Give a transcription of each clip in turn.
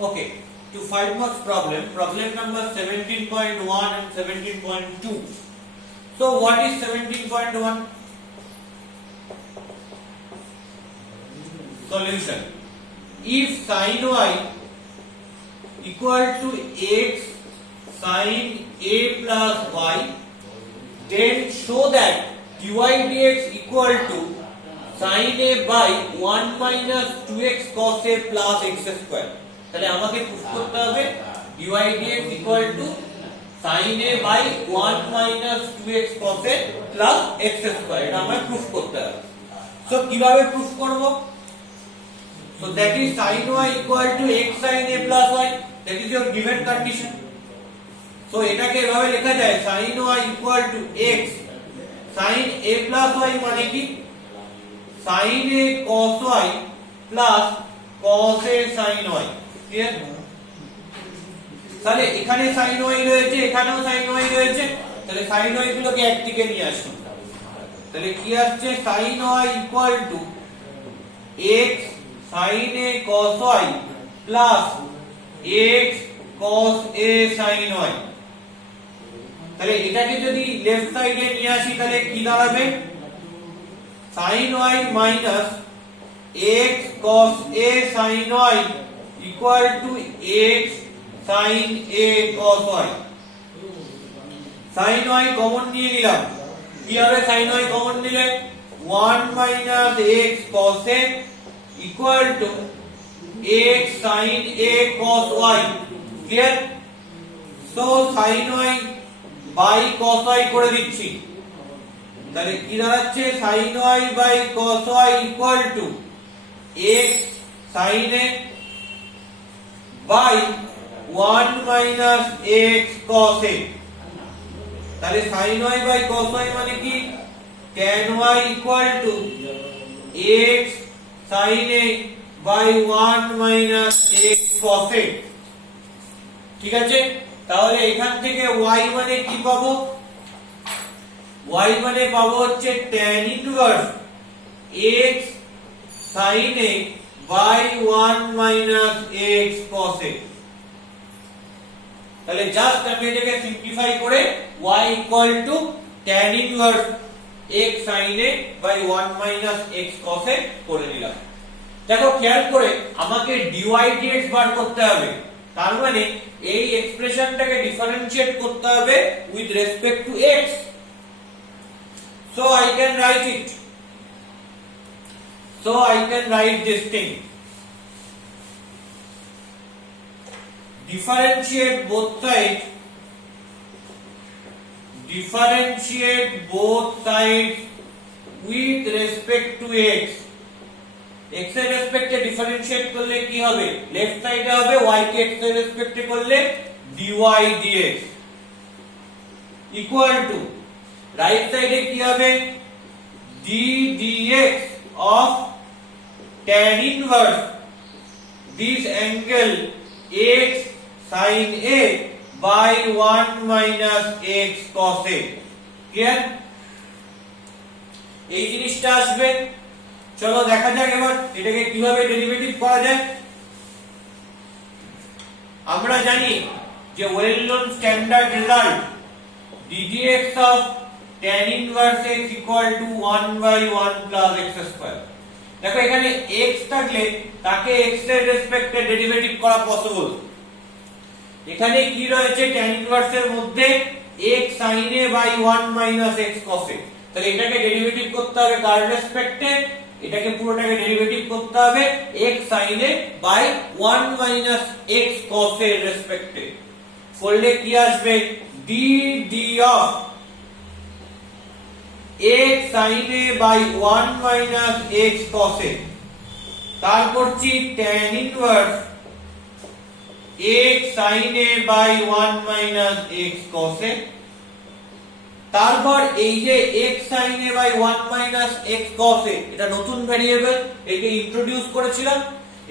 Okay, to 5 marks problem number 17.1 and 17.2. So what is 17.1? Solution. If sin y equal to x sin a plus y, then show that dy dx equal to sin a by 1 minus 2x cos a plus x square. তাহলে আমাকে proof করতে হবে dy dx equal to sin a by 1 minus 2x cos a plus x square. এটা আমাকে proof করতে হবে। So কিভাবে proof করব? So that is sin y equal to x sin a plus y. That is your given condition. So এটাকে এভাবে লেখা যায় sin y equal to x sin a plus y মানে কি sin a cos y plus cos a sin y. Clear? তাহলে এখানে sin y রয়েছে, এখানেও sin y রয়েছে, তাহলে sin y গুলোকে একদিকে নিয়ে আসুন। তাহলে কি আসছে sin y equal to x sin a cos y plus x cos a sin y। তাহলে এটাকে যদি লেফট সাইডে নিয়ে আসি তাহলে কি দাঁড়াবে sin y minus x cos a sin y equal to x sin a cos y। sin y common নিয়ে নিলাম, কি হবে sin y কমন নিলে 1 minus x cos a equal to x sin a cos y। Clear? So sin y by cos y করে দিচ্ছি, তাহলে কি দাঁড়াচ্ছে sin y by cos y equal to x sin a by 1 minus x cos a। তাহলে sin y by cos y মানে কি tan y equal to x sin a by 1 minus x cos a। ঠিক আছে? তাহলে এখান থেকে y মানে কি পাবো? y মানে পাবো হচ্ছে tan inverse x sin a by 1 minus x cos a। তাহলে জাস্ট আমি এটাকে সিম্পলিফাই করে y equal to tan inverse x sin a by 1 minus x cos a করে নিলাম। দেখো খেয়াল করে আমাকে dy dx বার করতে হবে, তার মানে এই এক্সপ্রেশনটাকে ডিফারেন্সিয়েট করতে হবে with respect to x। So I can write it. So I can write this thing. Differentiate both sides. Differentiate both sides with respect to x. x এর রেসপেক্টে ডিফারেন্সিয়েট করলে কি হবে? লেফট সাইডে হবে y কে x এর রেসপেক্টে করলে dy dx equal to right সাইডে কি হবে d dx of tan inverse this angle x sin a by 1 minus x cos a। Clear? এই জিনিসটা আসবে। চলো দেখা যাক এবার এটাকে কিভাবে ডেরিভেটিভ করা যায়। আমরা জানি যে well known standard result d dx of tan inverse x equal to 1 by 1 plus x square। দেখো এখানে x থাকলে তাকে x এর রেসপেক্টে ডেরিভেটিভ করা পসিবল। এখানে কি রয়েছে tan inverse এর মধ্যে x sin a by 1 minus x cos a। তাহলে এটাকে ডেরিভেটিভ করতে হবে কার রেসপেক্টে? এটাকে পুরোটাকে ডেরিভেটিভ করতে হবে x sin a by 1 minus x cos a এর রেসপেক্টে। করলে কি আসবে d d of x sin a by 1 minus x cos a, তারপর কি tan inverse x sin a by 1 minus x cos a, তারপর এই যে x sin a by 1 minus x cos a এটা নতুন ভেরিয়েবল, একে ইন্ট্রোডিউস করেছিলাম,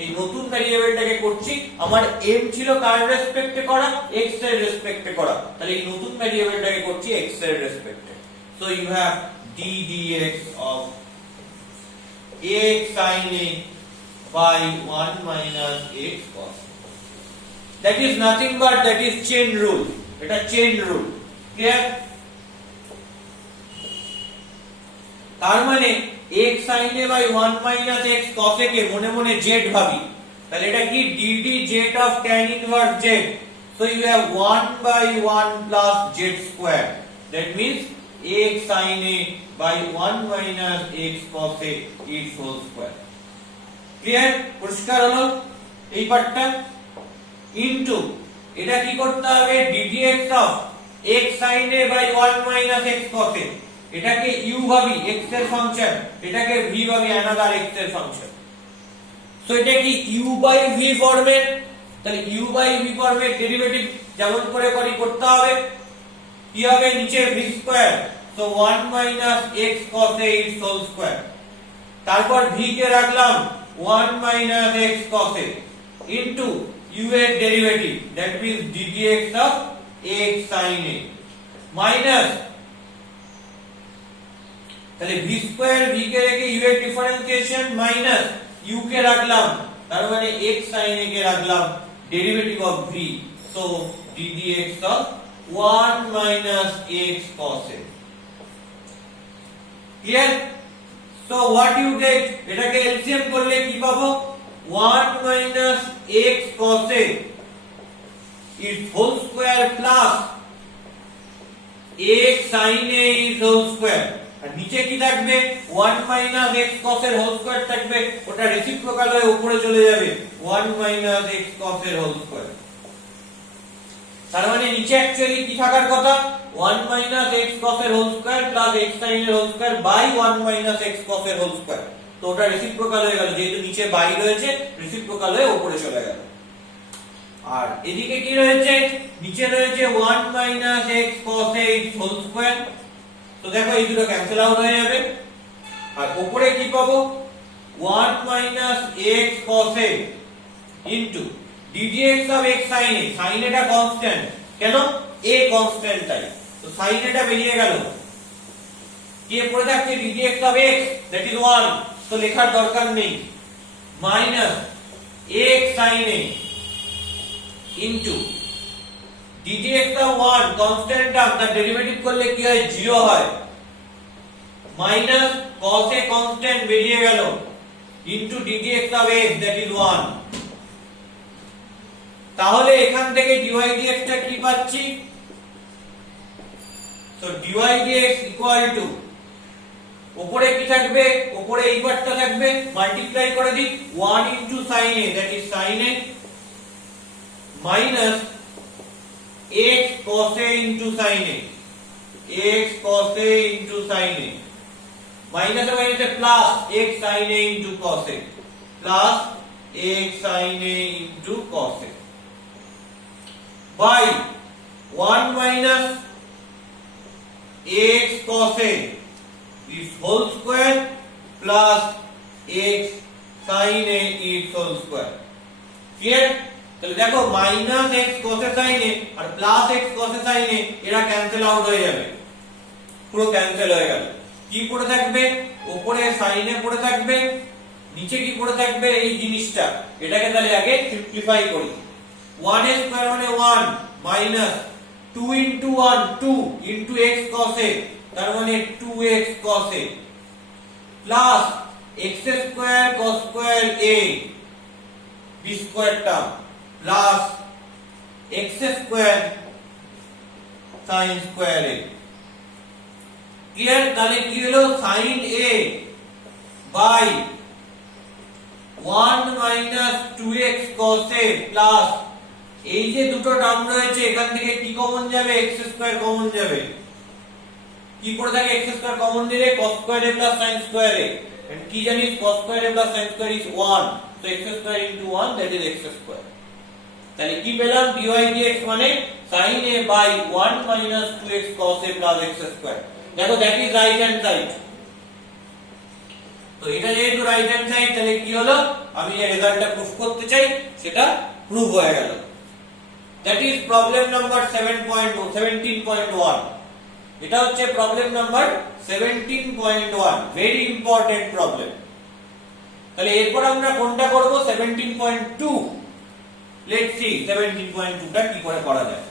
এই নতুন ভেরিয়েবলটাকে করছি। আমার m ছিল কার রেসপেক্টে করা? x এর রেসপেক্টে করা, তাহলে এই নতুন ভেরিয়েবলটাকে করছি x এর রেসপেক্টে। So you have d dx of x sin a by 1 minus x cos a। that is nothing but that is chain rule, এটা chain rule, clear? তার মানে x sin a by 1 minus x cos a কে মনে মনে z ভাবি, তাহলে এটা কি dd z of tan inverse z, so you have 1 by 1 plus z square, that means x sin a by 1 minus x cos a is whole square. Clear? পরিষ্কার হলো এই পার্টটা? ইনটু এটা কি করতে হবে ddx of x sin a by 1 minus x cos a, এটাকে u ভাবি x এর ফাংশন, এটাকে v ভাবি অ্যানাদার x এর ফাংশন, সো এটা কি u by v ফর্মে, তাহলে u by v ফর্মে ডেরিভেটিভ যেমন করে করতে হবে, কি হবে নিচে v square, so 1 minus x cos a is whole square, তারপর v কে রাখলাম 1 minus x cos a into u এর derivative, that means ddx of x sin a minus, তাহলে v স্কয়ার v কে রেখে u এর ডিফারেন্সিয়েশন মাইনাস u কে রাখলাম, তার মানে x sin a কে রাখলাম derivative of v, so ddx of 1 minus x cos a. Clear? So what you get, এটাকে LCM করলে কি পাবো 1 minus x cos a is whole square plus x sin a is whole square, আর নিচে কি থাকবে 1 minus x cos এর whole square থাকবে, ওটা রেসিপ্রোকাল হয়ে উপরে চলে যাবে 1 minus x cos এর whole square, তার মানে নিচে অ্যাকচুয়ালি কি থাকার কথা 1 minus x cos এর whole square plus x sin এর whole square by 1 minus x cos এর whole square, তো ওটা রেসিপ্রোকাল হয়ে গেল, যেহেতু নিচে বাই রয়েছে রেসিপ্রোকাল হয়ে উপরে চলে গেল, আর এদিকে কি রয়েছে নিচে রয়েছে 1 minus x cos a is whole square, তো দেখো এই দুটো ক্যান্সেল আউট হয়ে যাবে, আর উপরে কি পাবো 1 minus x cos a into ddx of x sin a, sin এটা কনস্ট্যান্ট, কেন a কনস্ট্যান্ট তাই, তো sin এটা বেরিয়ে গেল, কি পড়ে থাকছে ddx of x, that is 1, তো লেখার দরকার নেই, minus x sin a into ddx of 1 constant term, তার ডেরিভেটিভ করলে কি হয় 0 হয়, মাইনাস cos a কনস্ট্যান্ট বেরিয়ে গেল into ddx of x, that is 1, তাহলে এখান থেকে dy dx টা কি পাচ্ছি, so dy dx equal to উপরে কি থাকবে, উপরে এই পার্টটা থাকবে, মাল্টিপ্লাই করে দিই 1 into sin a, that is sin a minus x cos a into sin a, x cos a into sin a, minus এ মাইনাসে plus x sin a into cos a, plus x sin a into cos a by 1 minus x cos a is whole square plus x sin a is whole square. Clear? তাহলে দেখো minus x cos a sin a আর plus x cos a sin a এরা cancel out হয়ে যাবে, পুরো cancel হয়ে গেল, কি পড়ে থাকবে উপরে sin a পড়ে থাকবে, নিচে কি পড়ে থাকবে এই জিনিসটা, এটাকে তাহলে আগে সিম্পলিফাই করি, 1 a square মানে 1 minus 2 into 1 2 into x cos a, তার মানে 2x cos a plus x square cos square a b square term plus x square sin square a, clear? তাহলে কি হলো sin a by 1 minus 2x cos a plus এই যে দুটো term রয়েছে এখান থেকে কি কমন যাবে x স্কয়ার কমন যাবে, কি পড়ে থাকে x স্কয়ার কমন দিলে cos square a plus sin square a, and কি জানিস cos square a plus sin square is 1, so x square into 1 that is x square, তাহলে কি পেলাম dy dx মানে sin a by 1 minus 2x cos a plus x square, দেখো that is right hand side, তো এটা যেহেতু right hand side তাহলে কি হলো আমি যে রেজাল্টটা প্রুফ করতে চাই সেটা প্রুফ হয়ে গেল, that is problem number 17.1, এটা হচ্ছে problem number 17.1, very important problem. তাহলে এরপর আমরা কোনটা করব 17.2, লেটস সি 17.2 টা কি করে করা যায়।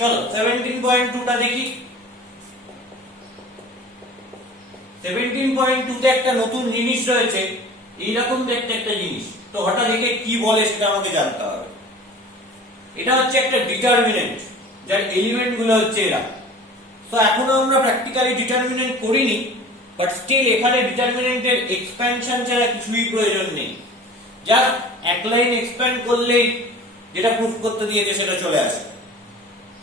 চলো 17.2 টা দেখি। 17.2 তে একটা নতুন জিনিস রয়েছে, এইরকম দেখতে একটা জিনিস। তো হঠাৎ দেখে কি বলে সেটা আমাকে জানতে হবে। এটা হচ্ছে একটা ডিটারমিনেন্ট, যার এলিমেন্ট গুলো হচ্ছে এরা। তো এখনো আমরা প্র্যাকটিক্যালি ডিটারমিনেন্ট করিনি, বাট স্টিল এখানে ডিটারমিনেন্টের এক্সপ্যানশন ছাড়া কিছুই প্রয়োজন নেই। জাস্ট এক লাইন এক্সপ্যান্ড করলেই যেটা প্রুফ করতে দিয়েছে সেটা চলে আসে।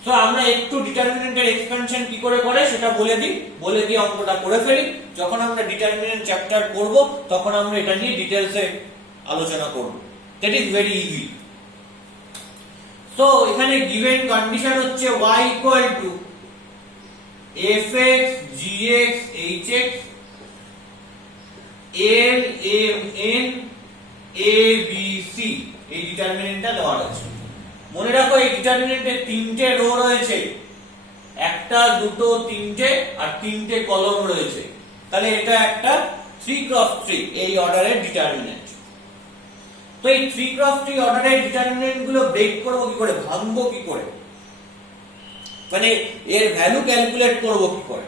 তো আমরা একটু ডিটারমিনেন্টের এক্সপ্যানশন কি করে করে সেটা বলে দিই অঙ্কটা করে ফেলি। যখন আমরা ডিটারমিনেন্ট চ্যাপ্টার করব তখন আমরা এটা নিয়ে ডিটেইলসে আলোচনা করব। That is very easy. So এখানে গিভেন কন্ডিশন হচ্ছে y equal to fx gx hx l m n a b c, এই ডিটারমিনেন্টটা দেওয়া আছে। মনে রাখো এই ডিটারমিনেন্টে তিনটে রো রয়েছে, একটা দুটো তিনটে আর তিনটে কলম রয়েছে। তাহলে এটা একটা 3x3 এই অর্ডারের ডিটারমিনেন্ট। তো এই 3x3 অর্ডারের ডিটারমিনেন্ট গুলো ব্রেক করব কি করে, ভাঙবো কি করে, মানে এর ভ্যালু ক্যালকুলেট করব কি করে।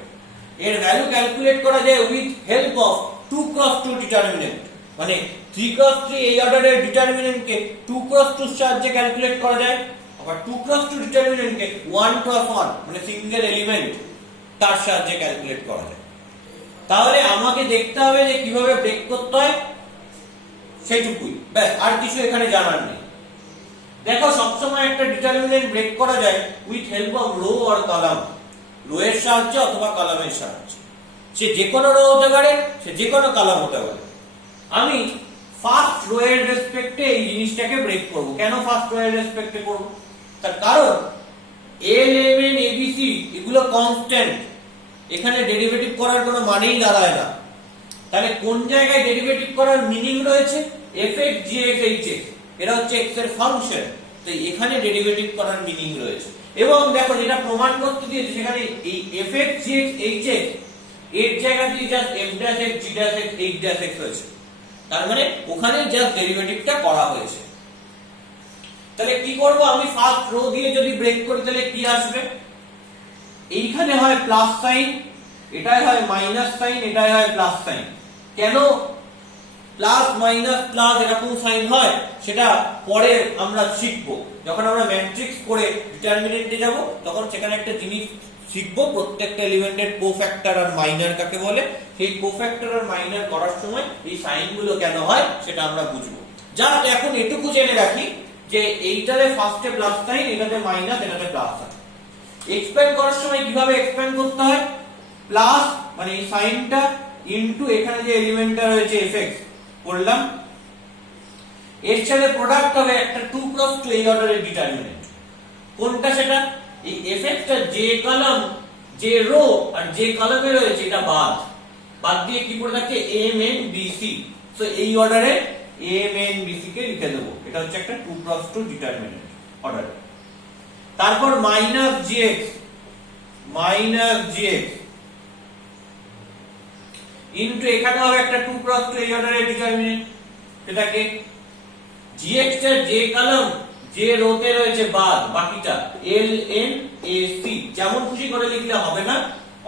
এর ভ্যালু ক্যালকুলেট করা যায় with help of 2x2 determinant. মানে 3x3 এই অর্ডারের ডিটারমিনেন্টকে 2x2 এর সাহায্যে ক্যালকুলেট করা যায়, আবার 2x2 ডিটারমিনেন্টকে 1x1 মানে সিঙ্গেল এলিমেন্ট তার সাহায্যে ক্যালকুলেট করা যায়। তাহলে আমাকে দেখতে হবে যে কিভাবে ব্রেক করতে হয়, সেইটুকুই ব্যাস, আর কিছু এখানে জানার নেই। দেখো সবসময় একটা ডিটারমিনেন্ট ব্রেক করা যায় with help of row or column, row এর সাহায্যে অথবা কলামের সাহায্যে। সে যে কোনো রো হতে পারে, সে যে কোনো কলাম হতে পারে। আমি ফার্স্ট রো এর রেসপেক্টে এই জিনিসটাকে ব্রেক করব। কেন ফার্স্ট রো এর রেসপেক্টে করব? তার কারণ l m n a b c এগুলো কনস্ট্যান্ট, এখানে ডেরিভেটিভ করার কোনো মানেই দাঁড়ায় না। তাহলে কোন জায়গায় ডেরিভেটিভ করার মিনিং রয়েছে? fx gx hx, এরা হচ্ছে x এর ফাংশন, তো এখানে ডেরিভেটিভ করার মিনিং রয়েছে। এবং দেখো যেটা প্রমাণ করতে দিয়েছে সেখানে এই fx gx hx এর জায়গাতে just f dash x g dash x h dash x হয়েছে, তার মানে ওখানে জাস্ট ডেরিভেটিভটা করা হয়েছে। তাহলে কি করব, আমি ফার্স্ট রো দিয়ে যদি ব্রেক করি তাহলে কি আসবে? এইখানে হয় প্লাস সাইন, এটাই হয় মাইনাস সাইন, এটাই হয় প্লাস সাইন। কেন প্লাস মাইনাস প্লাস এরকম সাইন হয় সেটা পরে আমরা শিখবো। যখন আমরা ম্যাট্রিক্স করে ডিটারমিনেন্টে যাব তখন সেখানে একটা জিনিস শিখবো, প্রত্যেকটা এলিমেন্টের কোফ্যাক্টর আর মাইনার কাকে বলে। সেই কোফ্যাক্টর আর মাইনার করার সময় এই সাইন গুলো কেন হয় সেটা আমরা বুঝবো। জাস্ট এখন এটুকু জেনে রাখি যে এইটাতে ফার্স্টে প্লাস সাইন, এটাতে মাইনাস, এটাতে প্লাস সাইন। এক্সপ্যান্ড করার সময় কিভাবে এক্সপ্যান্ড করতে হয়? প্লাস মানে এই সাইনটা ইনটু এখানে যে এলিমেন্টটা রয়েছে fx করলাম, এর সাথে প্রোডাক্ট হবে একটা 2x2 এই অর্ডারের ডিটারমিনেন্ট। কোনটা সেটা? এই fx টা যে কলাম, যে রো আর যে কলামে রয়েছে এটা বাদ দিয়ে কি পড়ে থাকছে m n b c। So এই অর্ডারে m n b c কে লিখে দেব। এটা হচ্ছে একটা 2x2 ডিটারমিনেন্ট অর্ডার। তারপর মাইনাস gx ইনটু এখানে হবে একটা 2x2 এই অর্ডারের ডিটারমিনেন্ট। এটাকে gx টা যে কলাম যে রোতে রয়েছে বাকিটা l n a c, যেমন খুশি করে লিখলে হবে না,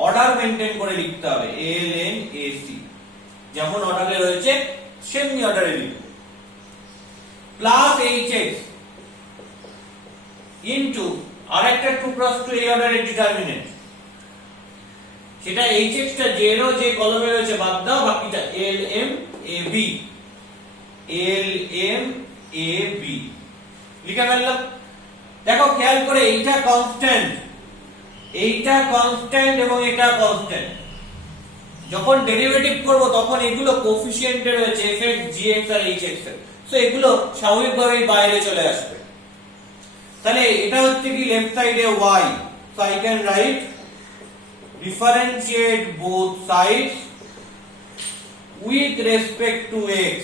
অর্ডার মেইনটেইন করে লিখতে হবে। l n a c যেমন অর্ডারে রয়েছে সেমনি অর্ডারে লিখব। প্লাস hx ইনটু আরেকটা 2x2 এই অর্ডারের ডিটারমিনেন্ট, সেটা hx টা যে রো যে কলামে রয়েছে বাদ দাও, বাকিটা l m a b লিখে ফেললাম। দেখো খেয়াল করে এইটা কনস্ট্যান্ট এবং এটা কনস্ট্যান্ট। যখন ডেরিভেটিভ করব তখন এগুলো কোফিশিয়েন্টে রয়েছে fx gx আর hx এর, সো এগুলো স্বাভাবিকভাবেই বাইরে চলে আসবে। তাহলে এটা হচ্ছে কি লেফট সাইডে y, so I can write differentiate both sides with respect to x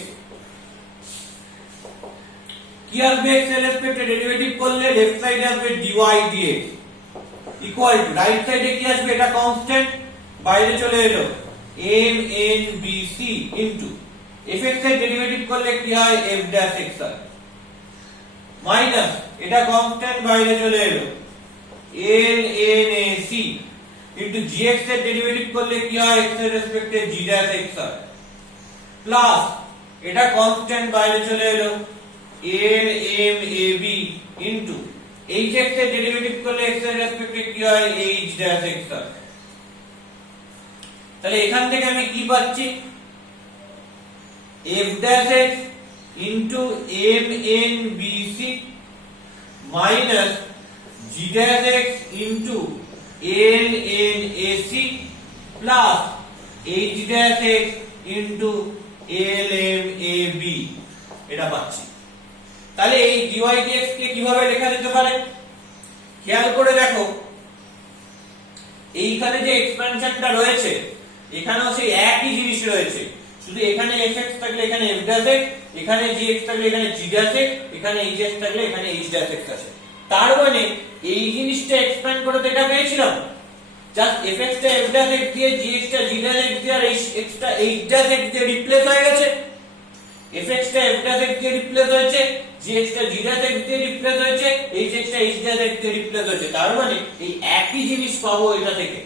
কি আসবে x এর রেসপেক্টে ডেরিভেটিভ করলে লেফট সাইডে আসবে dy dx equal to right সাইডে কি আসবে এটা কনস্ট্যান্ট বাইরে চলে এলো m n b c into fx এর ডেরিভেটিভ করলে কি হয় f dash x হয় মাইনাস এটা কনস্ট্যান্ট বাইরে চলে এলো n n a c into gx এর ডেরিভেটিভ করলে কি হয় x এর রেসপেক্টে g dash x হয় প্লাস এটা কনস্ট্যান্ট বাইরে চলে এলো n m a b into hx এর ডেরিভেটিভ করলে x এর রেসপেক্টে কি হয় h dash x হয় তাহলে এখান থেকে আমি কি পাচ্ছি f dash x into m n b c minus g dash x into n n a c plus h dash x into l m a b এটা পাচ্ছি তাহলে এই dy dx কে কিভাবে লেখা যেতে পারে খেয়াল করে দেখো এইখানে যে এক্সপ্যানশনটা রয়েছে এখানেও সেই একই জিনিস রয়েছে শুধু এখানে fx থাকলে এখানে f dash x এখানে gx থাকলে এখানে g dash x এখানে hx থাকলে এখানে h dash x আছে তার মানে এই জিনিসটা এক্সপ্যান্ড করে তো এটা পেয়েছিলাম জাস্ট fx টা f dash x দিয়ে gx টা g dash x দিয়ে আর hx টা h dash x দিয়ে রিপ্লেস হয়ে গেছে fx টা f dash x দিয়ে রিপ্লেস হয়েছে gx টা g dash x দিয়ে রিপ্লেস হয়েছে hx টা h dash x দিয়ে রিপ্লেস হয়েছে তার মানে এই একই জিনিস পাবো এটা থেকে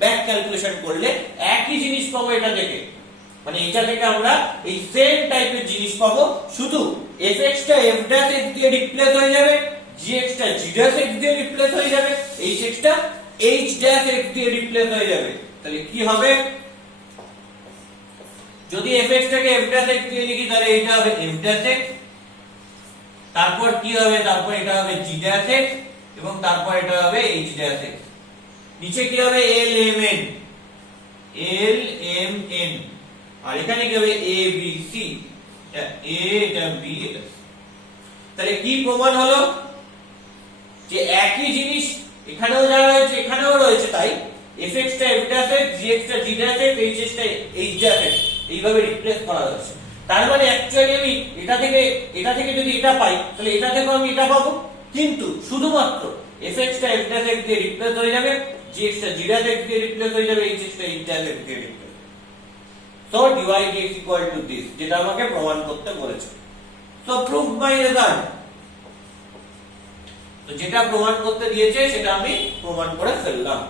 ব্যাক ক্যালকুলেশন করলে একই জিনিস পাবো এটা থেকে মানে এটা থেকে আমরা এই সেম টাইপের জিনিস পাবো শুধু fx টা f dash x দিয়ে রিপ্লেস হয়ে যাবে gx টা g dash x দিয়ে রিপ্লেস হয়ে যাবে hx টা h dash x দিয়ে রিপ্লেস হয়ে যাবে তাহলে কি হবে যদি fx টাকে f dash x দিয়ে লিখি তাহলে এটা হবে f dash x তারপর কি হবে তারপর এটা হবে g dash x এবং তারপর এটা হবে h dash x নিচে কি হবে l m n আর এখানে কি হবে a b c এটা a এটা b এটা তাহলে কি প্রমাণ হলো যে একই জিনিস এখানেও যা রয়েছে এখানেও রয়েছে তাই fx টা f dash x gx টা g dash x hx টা h dash x এইভাবে রিপ্লেস করা হয়েছে তার মানে অ্যাকচুয়ালি আমি এটা থেকে যদি এটা পাই তাহলে এটা থেকেও আমি এটা পাবো কিন্তু শুধুমাত্র fx টা f dash x দিয়ে রিপ্লেস হয়ে যাবে gx টা g dash x দিয়ে রিপ্লেস হয়ে যাবে hx টা h dash x দিয়ে replace so dy dx equal to this যেটা আমাকে প্রমাণ করতে বলেছে so prove by result তো যেটা প্রমাণ করতে দিয়েছে সেটা আমি প্রমাণ করে ফেললাম